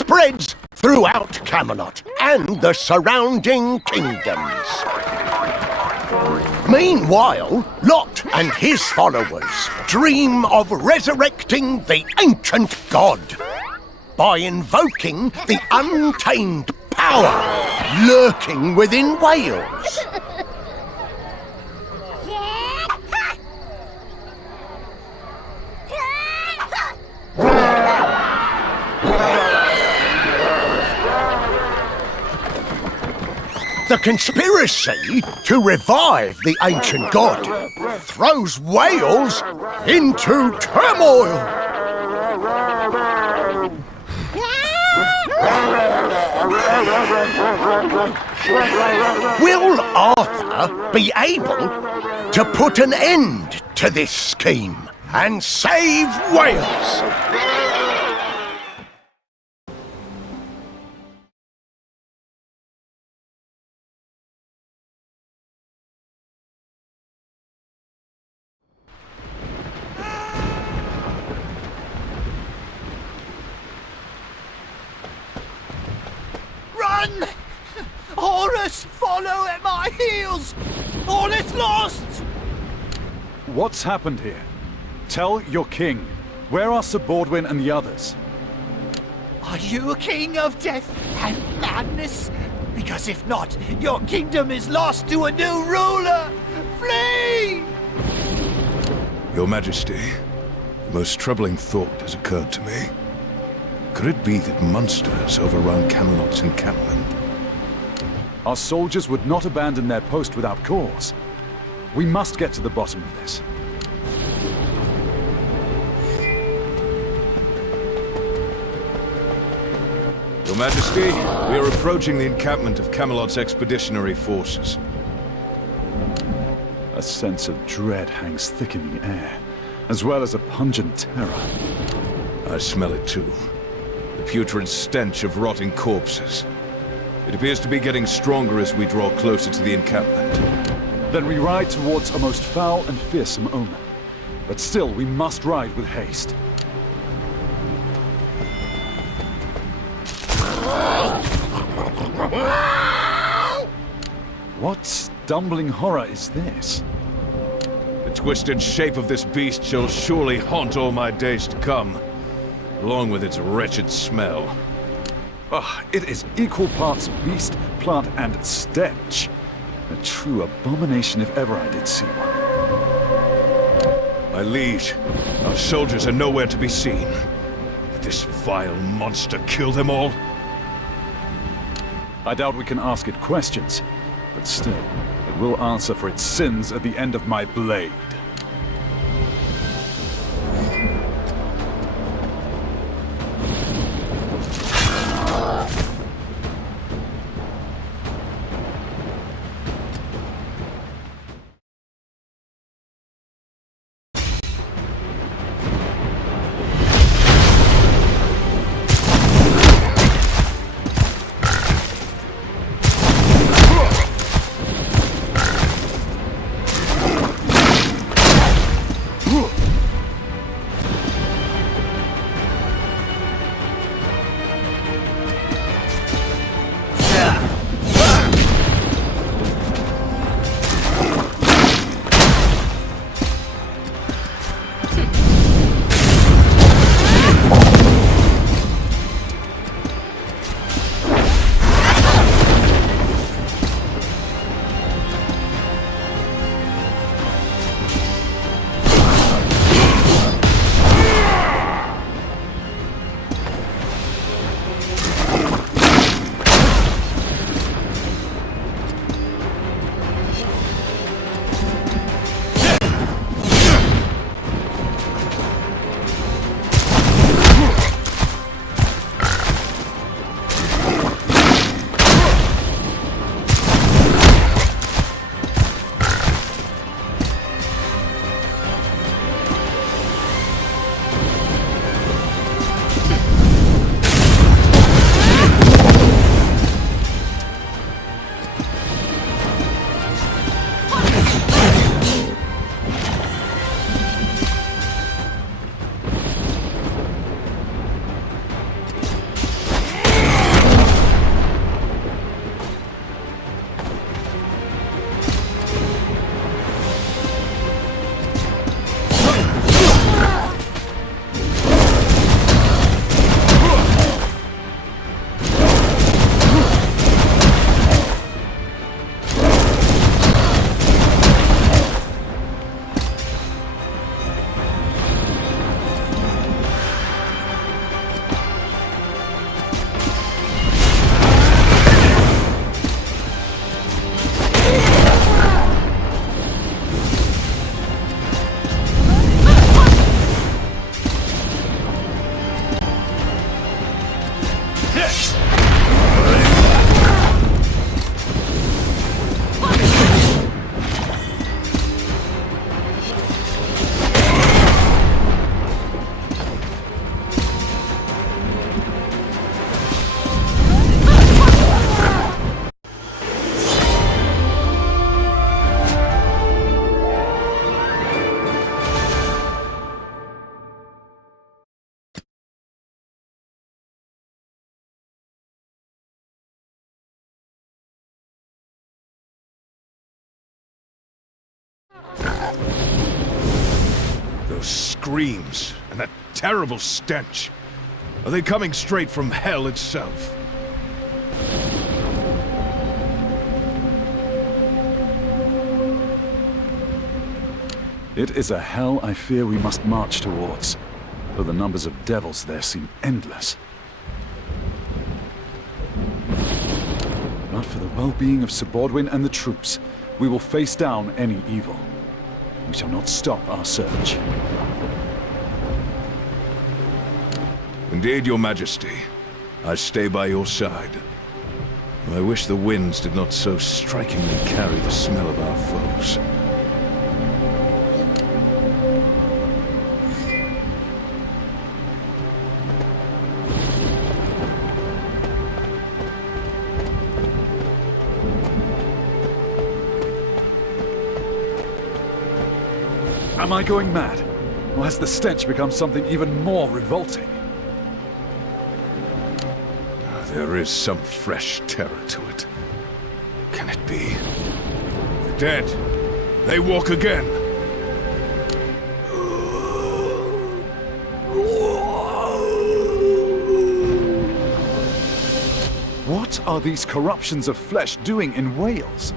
spreads throughout Camelot and the surrounding kingdoms. Meanwhile, Lot and his followers dream of resurrecting the ancient god by invoking the untamed power lurking within Wales. The conspiracy to revive the ancient god throws Wales into turmoil. Will Arthur be able to put an end to this scheme and save Wales? Run! Horus, follow at my heels! All is lost! What's happened here? Tell your king. Where are Sir Baldwin and the others? Are you a king of death and madness? Because if not, your kingdom is lost to a new ruler! Flee! Your Majesty, the most troubling thought has occurred to me. Could it be that monsters overrun Camelot's encampment? Our soldiers would not abandon their post without cause. We must get to the bottom of this. Your Majesty, we are approaching the encampment of Camelot's expeditionary forces. A sense of dread hangs thick in the air, as well as a pungent terror. I smell it too. The putrid stench of rotting corpses. It appears to be getting stronger as we draw closer to the encampment. Then we ride towards a most foul and fearsome omen. But still, we must ride with haste. What stumbling horror is this? The twisted shape of this beast shall surely haunt all my days to come, along with its wretched smell. It is equal parts beast, plant, and stench. A true abomination if ever I did see one. My liege, our soldiers are nowhere to be seen. Did this vile monster kill them all? I doubt we can ask it questions, but still, it will answer for its sins at the end of my blade. Those screams and that terrible stench. Are they coming straight from hell itself? It is a hell I fear we must march towards, though the numbers of devils there seem endless. But for the well-being of Sir Bodwin and the troops, we will face down any evil. We shall not stop our search. Indeed, Your Majesty. I stay by your side. I wish the winds did not so strikingly carry the smell of our foes. Am I going mad? Or has the stench become something even more revolting? There is some fresh terror to it. Can it be? The dead. They walk again. What are these corruptions of flesh doing in Wales?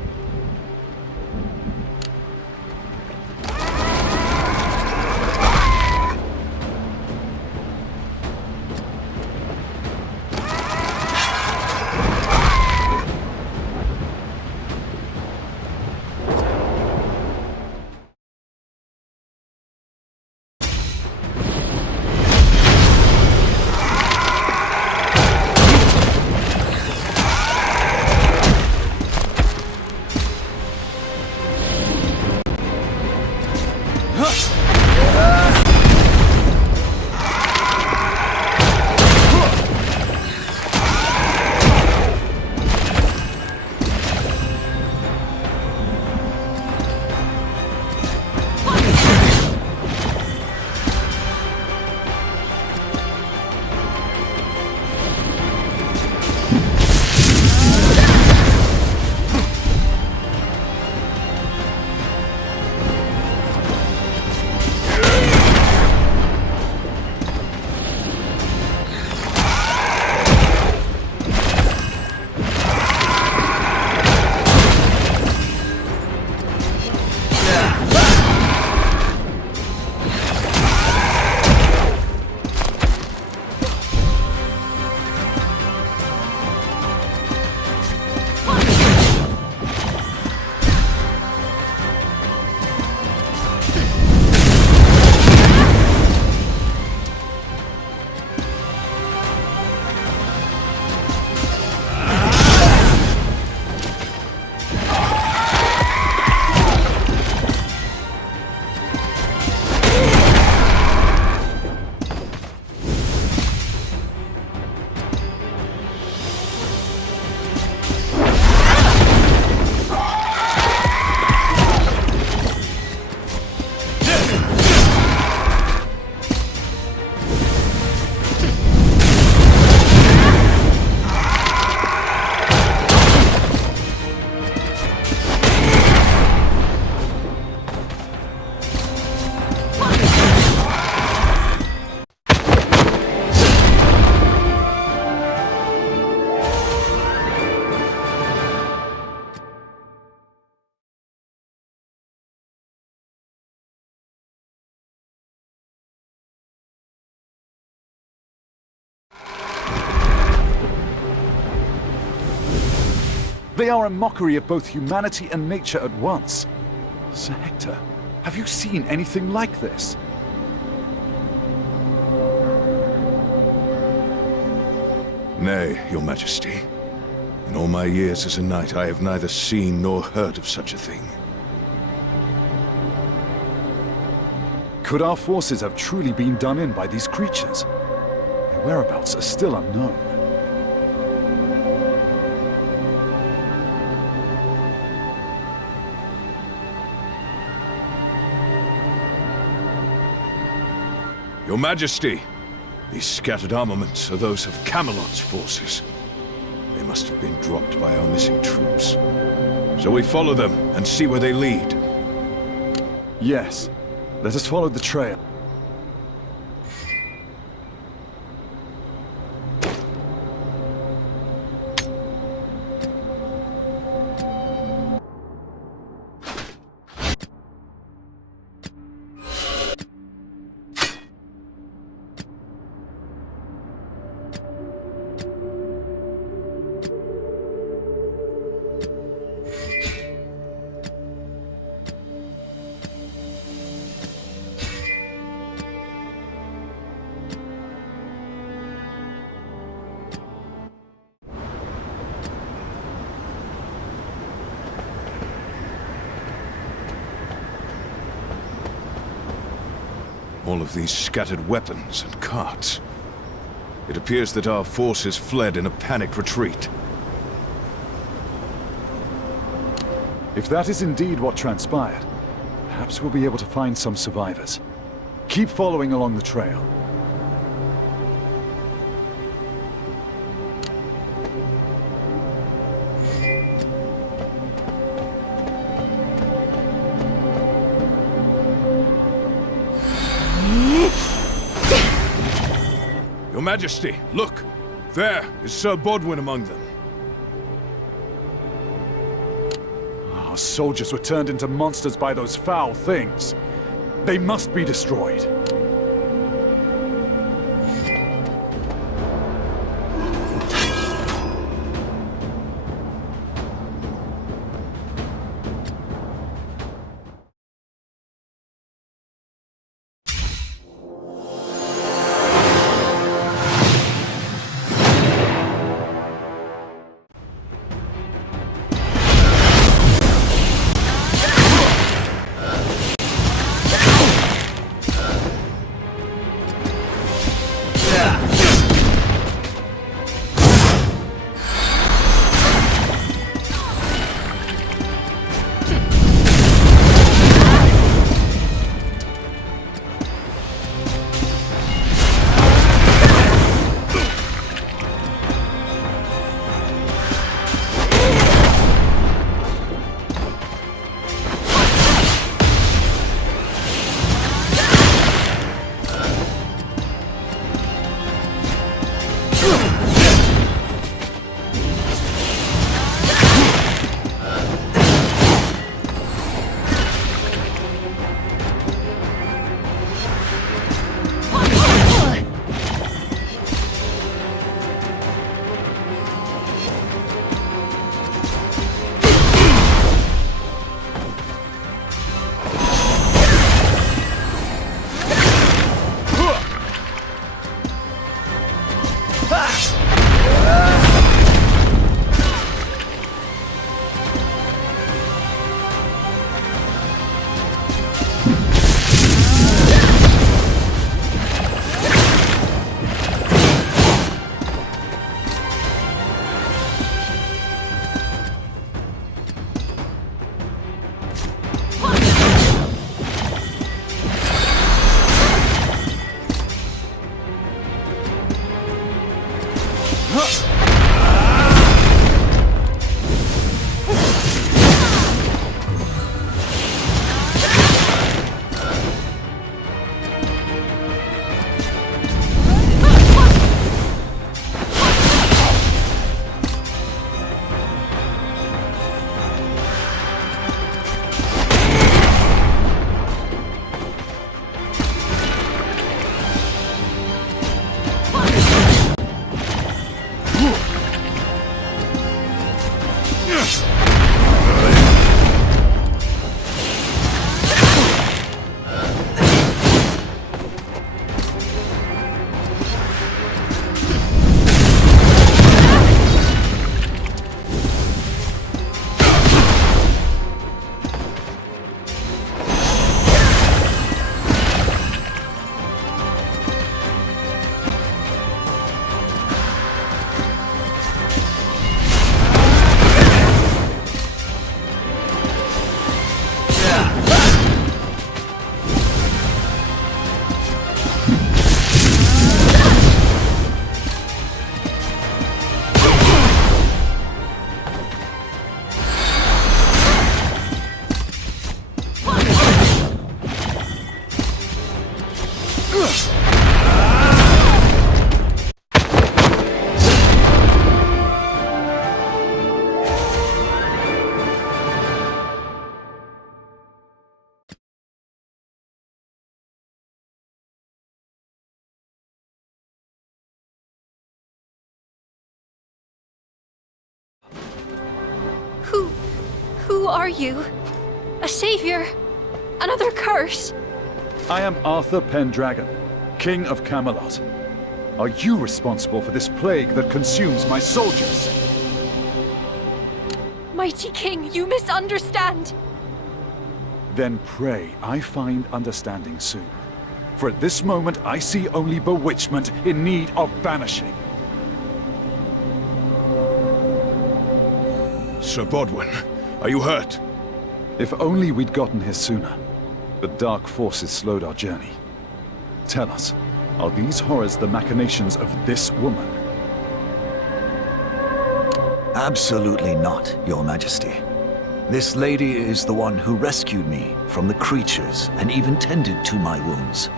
They are a mockery of both humanity and nature at once. Sir Hector, have you seen anything like this? Nay, Your Majesty. In all my years as a knight, I have neither seen nor heard of such a thing. Could our forces have truly been done in by these creatures? Their whereabouts are still unknown. Your Majesty, these scattered armaments are those of Camelot's forces. They must have been dropped by our missing troops. So we follow them and see where they lead. Yes. Let us follow the trail. All of these scattered weapons and carts. It appears that our forces fled in a panicked retreat. If that is indeed what transpired, perhaps we'll be able to find some survivors. Keep following along the trail. Your Majesty, look! There is Sir Bodwin among them. Our soldiers were turned into monsters by those foul things. They must be destroyed. Who are you? A savior? Another curse? I am Arthur Pendragon, King of Camelot. Are you responsible for this plague that consumes my soldiers? Mighty King, you misunderstand! Then pray I find understanding soon. for at this moment I see only bewitchment in need of banishing. Sir Bodwin, are you hurt? If only we'd gotten here sooner. The dark forces slowed our journey. Tell us, are these horrors the machinations of this woman? Absolutely not, Your Majesty. This lady is the one who rescued me from the creatures and even tended to my wounds.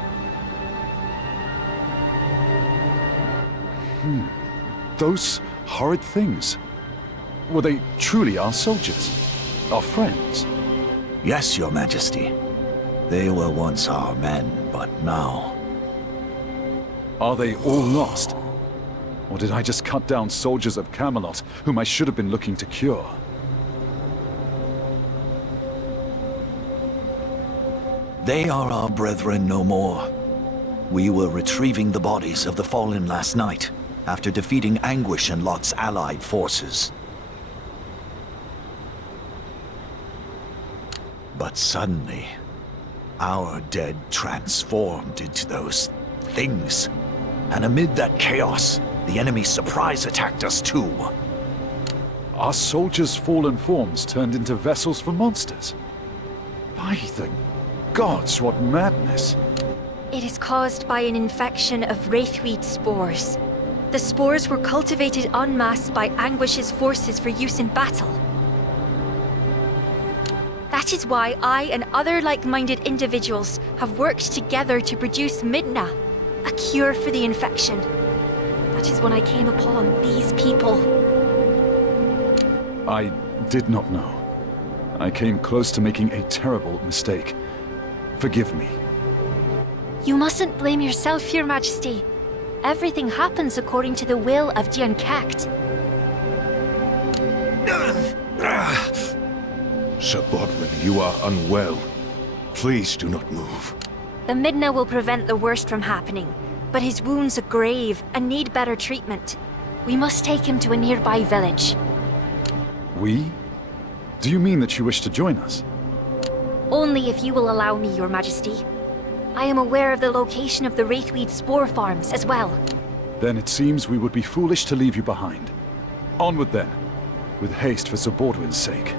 Those horrid things. Were they truly our soldiers? Our friends? Yes, Your Majesty. They were once our men, but now... Are they all lost? Or did I just cut down soldiers of Camelot whom I should have been looking to cure? They are our brethren no more. We were retrieving the bodies of the fallen last night, after defeating Anguish and Lot's allied forces. But suddenly, our dead transformed into those things. And amid that chaos, the enemy surprise attacked us too. Our soldiers' fallen forms turned into vessels for monsters. By the gods, what madness! It is caused by an infection of wraithweed spores. The spores were cultivated en masse by Anguish's forces for use in battle. That is why I and other like-minded individuals have worked together to produce Midna, a cure for the infection. That is when I came upon these people. I did not know. I came close to making a terrible mistake. Forgive me. You mustn't blame yourself, Your Majesty. Everything happens according to the will of Dian Cacht. Sir Bodwin, you are unwell. Please do not move. The Midna will prevent the worst from happening, but his wounds are grave and need better treatment. We must take him to a nearby village. We? Do you mean that you wish to join us? Only if you will allow me, Your Majesty. I am aware of the location of the Wraithweed spore farms as well. Then it seems we would be foolish to leave you behind. Onward then, with haste for Sir Bodwin's sake.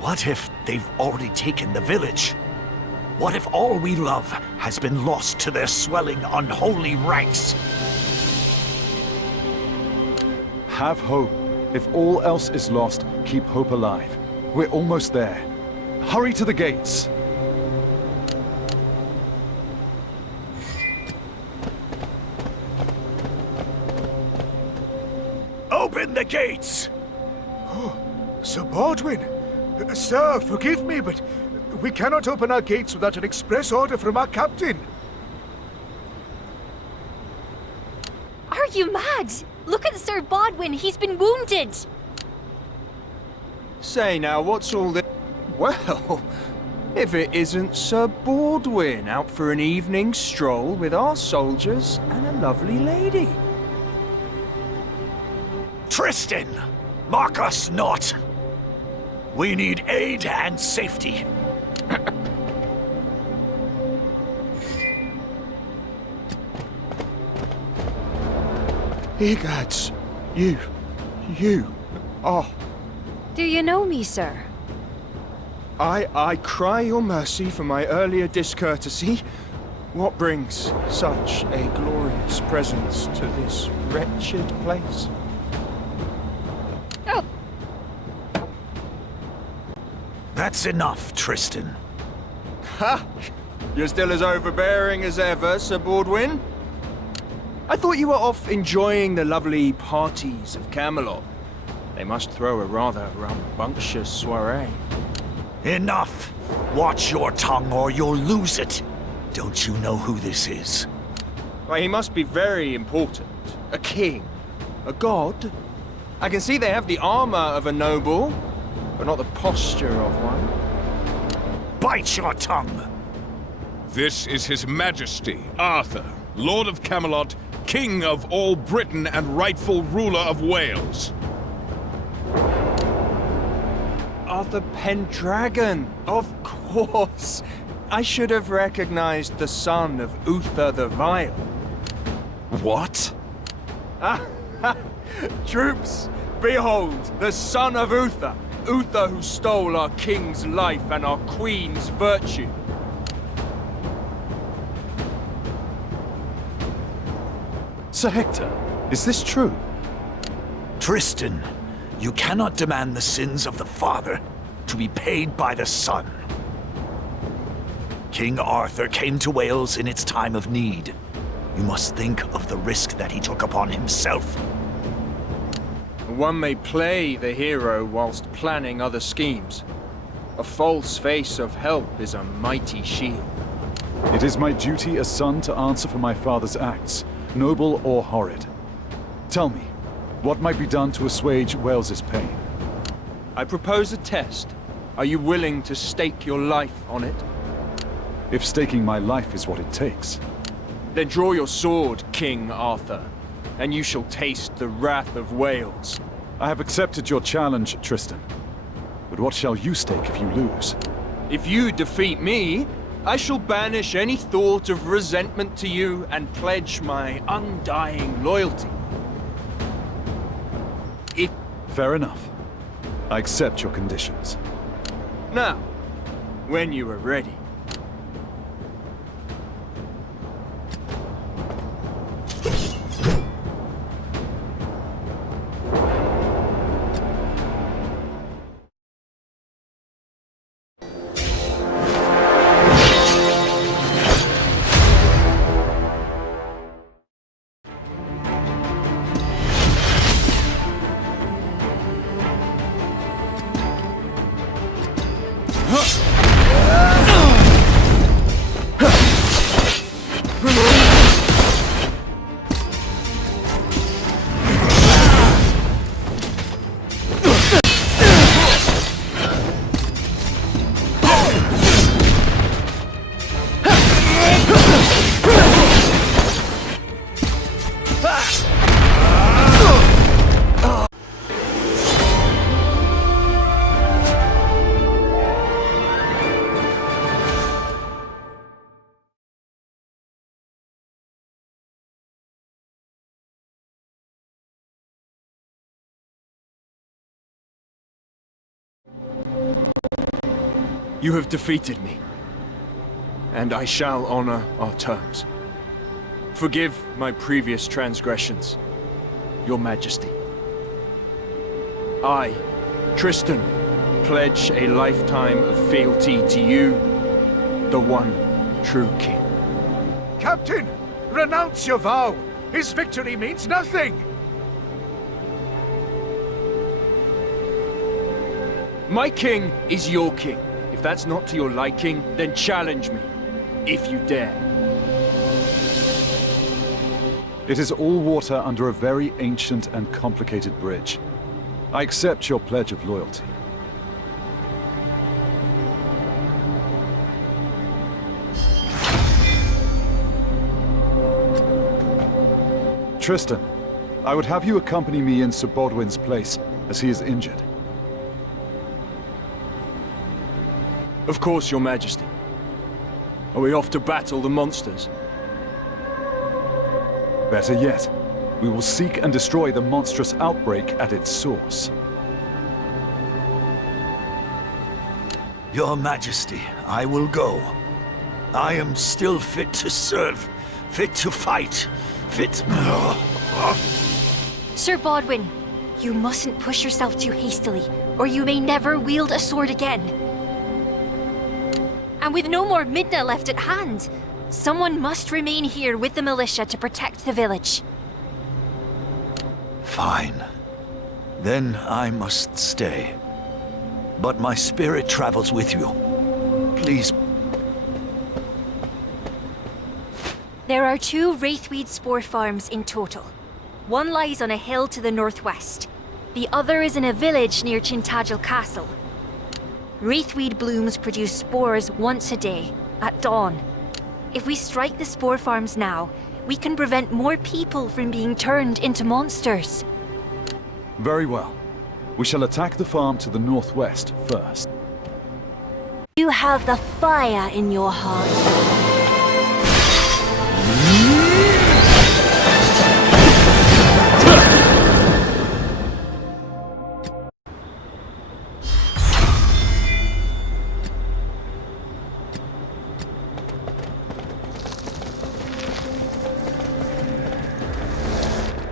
What if they've already taken the village? What if all we love has been lost to their swelling, unholy ranks? Have hope. If all else is lost, keep hope alive. We're almost there. Hurry to the gates. Open the gates! Sir Baldwin! Sir, forgive me, but we cannot open our gates without an express order from our captain. Are you mad? Look at Sir Bodwin, he's been wounded! Say now, what's all this? Well, if it isn't Sir Baldwin out for an evening stroll with our soldiers and a lovely lady. Tristan! Mark us not! We need aid and safety. Egads, oh, Do you know me, sir? I cry your mercy for my earlier discourtesy. What brings such a glorious presence to this wretched place? Oh, That's enough, Tristan. Ha! You're still as overbearing as ever, Sir Baldwin. I thought you were off enjoying the lovely parties of Camelot. They must throw a rather rambunctious soiree. Enough! Watch your tongue or you'll lose it. Don't you know who this is? Why, he must be very important. A king. A god. I can see they have the armor of a noble, but not the posture of one. Bite your tongue! This is His Majesty, Arthur, Lord of Camelot, King of all Britain and rightful ruler of Wales. Arthur Pendragon, of course. I should have recognized the son of Uther the Vile. What? Troops, behold, the son of Uther. Uther who stole our king's life and our queen's virtue. Sir Hector, is this true? Tristan, you cannot demand the sins of the father to be paid by the son. King Arthur came to Wales in its time of need. You must think of the risk that he took upon himself. One may play the hero whilst planning other schemes. A false face of help is a mighty shield. It is my duty as son to answer for my father's acts, noble or horrid. Tell me, what might be done to assuage Wales's pain? I propose a test. Are you willing to stake your life on it? If staking my life is what it takes. Then draw your sword, King Arthur, and you shall taste the wrath of Wales. I have accepted your challenge, Tristan. But what shall you stake if you lose? If you defeat me, I shall banish any thought of resentment to you and pledge my undying loyalty. If... Fair enough. I accept your conditions. Now, when you are ready. You have defeated me, and I shall honor our terms. Forgive my previous transgressions, Your Majesty. I, Tristan, pledge a lifetime of fealty to you, the one true king. Captain, renounce your vow. His victory means nothing. My king is your king. If that's not to your liking, then challenge me, if you dare. It is all water under a very ancient and complicated bridge. I accept your pledge of loyalty. Tristan, I would have you accompany me in Sir Bodwin's place, as he is injured. Of course, Your Majesty. Are we off to battle the monsters? Better yet, we will seek and destroy the monstrous outbreak at its source. Your Majesty, I will go. I am still fit to serve, fit to fight, fit... Sir Bodwin, you mustn't push yourself too hastily, or you may never wield a sword again. And with no more Midna left at hand, someone must remain here with the militia to protect the village. Fine. Then I must stay. But my spirit travels with you. Please. There are 2 Wraithweed spore farms in total. One lies on a hill to the northwest. The other is in a village near Tintagel Castle. Wraithweed blooms produce spores once a day, at dawn. If we strike the spore farms now, we can prevent more people from being turned into monsters. Very well. We shall attack the farm to the northwest first. You have the fire in your heart.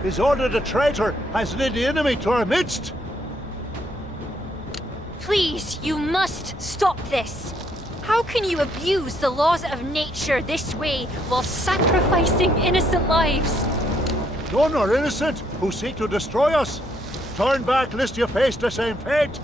Disordered a traitor has led the enemy to our midst. Please, you must stop this. How can you abuse the laws of nature this way while sacrificing innocent lives? None are innocent who seek to destroy us. Turn back lest you face the same fate.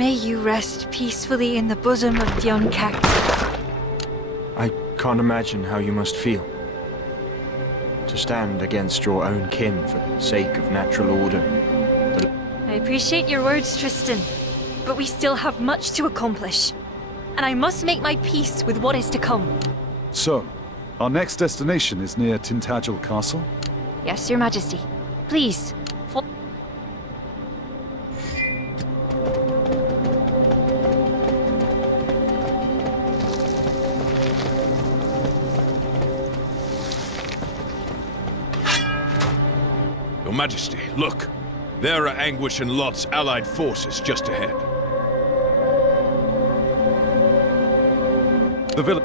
May you rest peacefully in the bosom of the uncacked. I can't imagine how you must feel. To stand against your own kin for the sake of natural order. I appreciate your words, Tristan, but we still have much to accomplish. And I must make my peace with what is to come. So, our next destination is near Tintagel Castle? Yes, Your Majesty. Please, Your Majesty, look. There are Anguish and Lot's allied forces just ahead. The village.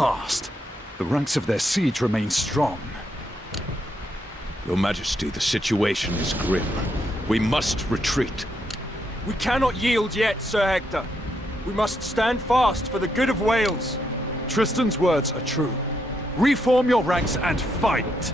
past. The ranks of their siege remain strong. Your Majesty, the situation is grim. We must retreat. We cannot yield yet, Sir Hector. We must stand fast for the good of Wales. Tristan's words are true. Reform your ranks and fight!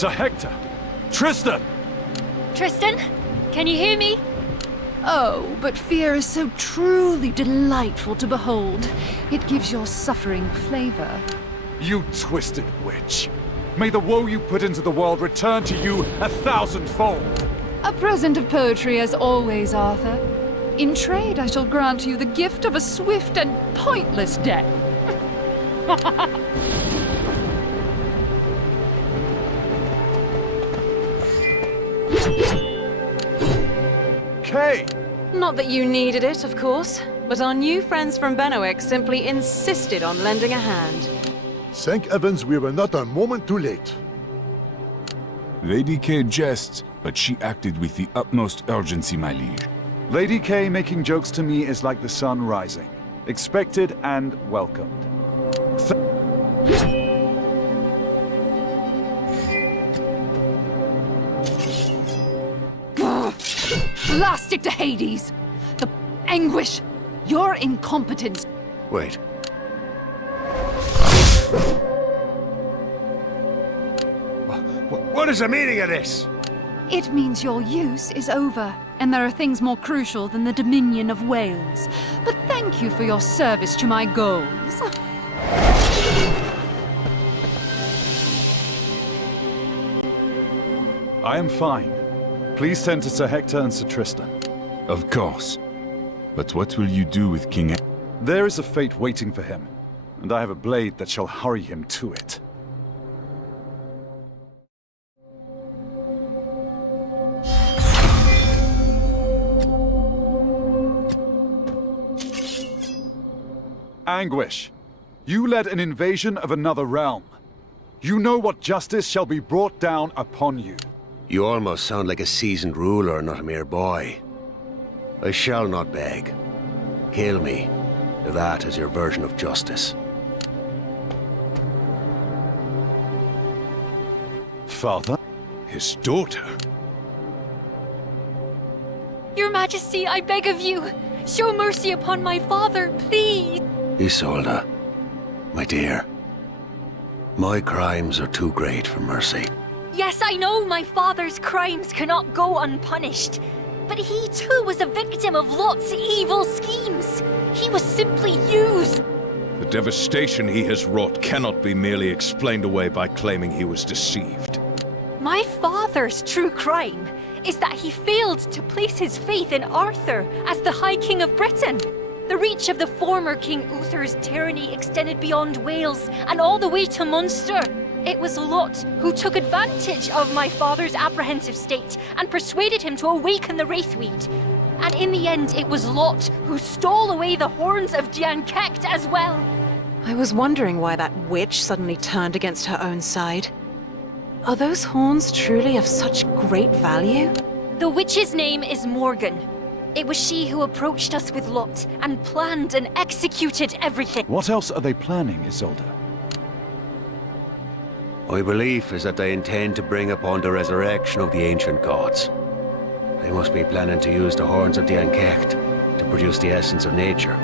Sir Hector! Tristan! Tristan, can you hear me? Oh, but fear is so truly delightful to behold. It gives your suffering flavor. You twisted witch! May the woe you put into the world return to you 1,000-fold! A present of poetry as always, Arthur. In trade, I shall grant you the gift of a swift and pointless death. Kay! Not that you needed it, of course, but our new friends from Benowick simply insisted on lending a hand. Thank heavens we were not a moment too late. Lady Kay jests, but she acted with the utmost urgency, my liege. Lady Kay making jokes to me is like the sun rising. Expected and welcomed. Blast it to Hades! The anguish! Your incompetence! Wait. What is the meaning of this? It means your use is over, and there are things more crucial than the Dominion of Wales. But thank you for your service to my goals. I am fine. Please tend to Sir Hector and Sir Tristan. Of course. But what will you do with King... There is a fate waiting for him, and I have a blade that shall hurry him to it. Anguish, you led an invasion of another realm. You know what justice shall be brought down upon you. You almost sound like a seasoned ruler, not a mere boy. I shall not beg. Kill me, if that is your version of justice. Father? His daughter? Your Majesty, I beg of you, show mercy upon my father, please. Isolde, my dear, my crimes are too great for mercy. Yes, I know my father's crimes cannot go unpunished. But he too was a victim of Lot's evil schemes. He was simply used. The devastation he has wrought cannot be merely explained away by claiming he was deceived. My father's true crime is that he failed to place his faith in Arthur as the High King of Britain. The reach of the former King Uther's tyranny extended beyond Wales and all the way to Munster. It was Lot who took advantage of my father's apprehensive state and persuaded him to awaken the Wraithweed. And in the end, it was Lot who stole away the horns of Dian Cecht as well. I was wondering why that witch suddenly turned against her own side. Are those horns truly of such great value? The witch's name is Morgan. It was she who approached us with Lot and planned and executed everything. What else are they planning, Isolde? My belief is that they intend to bring upon the resurrection of the ancient gods. They must be planning to use the horns of Dian Cecht to produce the essence of nature.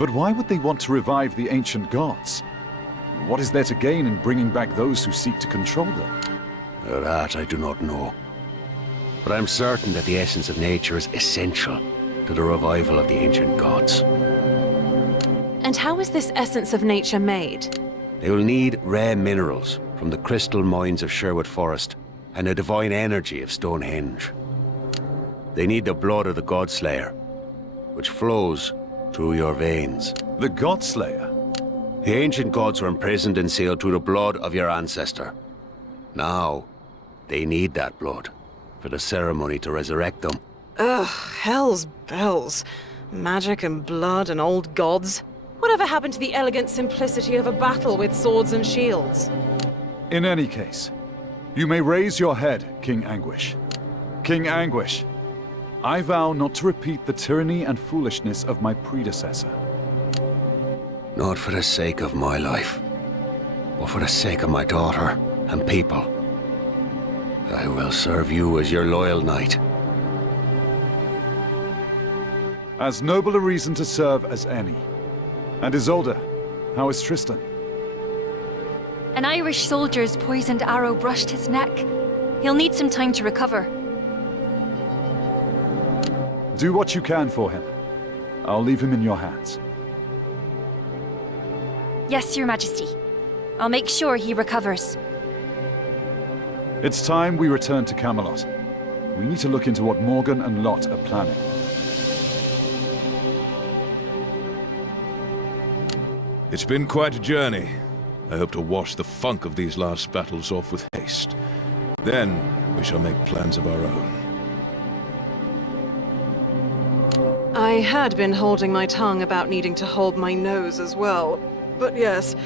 But why would they want to revive the ancient gods? What is there to gain in bringing back those who seek to control them? That I do not know. But I'm certain that the essence of nature is essential to the revival of the ancient gods. And how is this essence of nature made? They will need rare minerals from the crystal mines of Sherwood Forest and the divine energy of Stonehenge. They need the blood of the Godslayer, which flows through your veins. The Godslayer? The ancient gods were imprisoned and sealed through the blood of your ancestor. Now, they need that blood for the ceremony to resurrect them. Ugh, hell's bells. Magic and blood and old gods. Whatever happened to the elegant simplicity of a battle with swords and shields? In any case, you may raise your head, King Anguish. King Anguish, I vow not to repeat the tyranny and foolishness of my predecessor. Not for the sake of my life, but for the sake of my daughter and people. I will serve you as your loyal knight. As noble a reason to serve as any. And Isolde, how is Tristan? An Irish soldier's poisoned arrow brushed his neck. He'll need some time to recover. Do what you can for him. I'll leave him in your hands. Yes, Your Majesty. I'll make sure he recovers. It's time we return to Camelot. We need to look into what Morgan and Lot are planning. It's been quite a journey. I hope to wash the funk of these last battles off with haste. Then we shall make plans of our own. I had been holding my tongue about needing to hold my nose as well. But yes,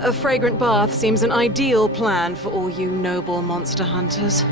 a fragrant bath seems an ideal plan for all you noble monster hunters.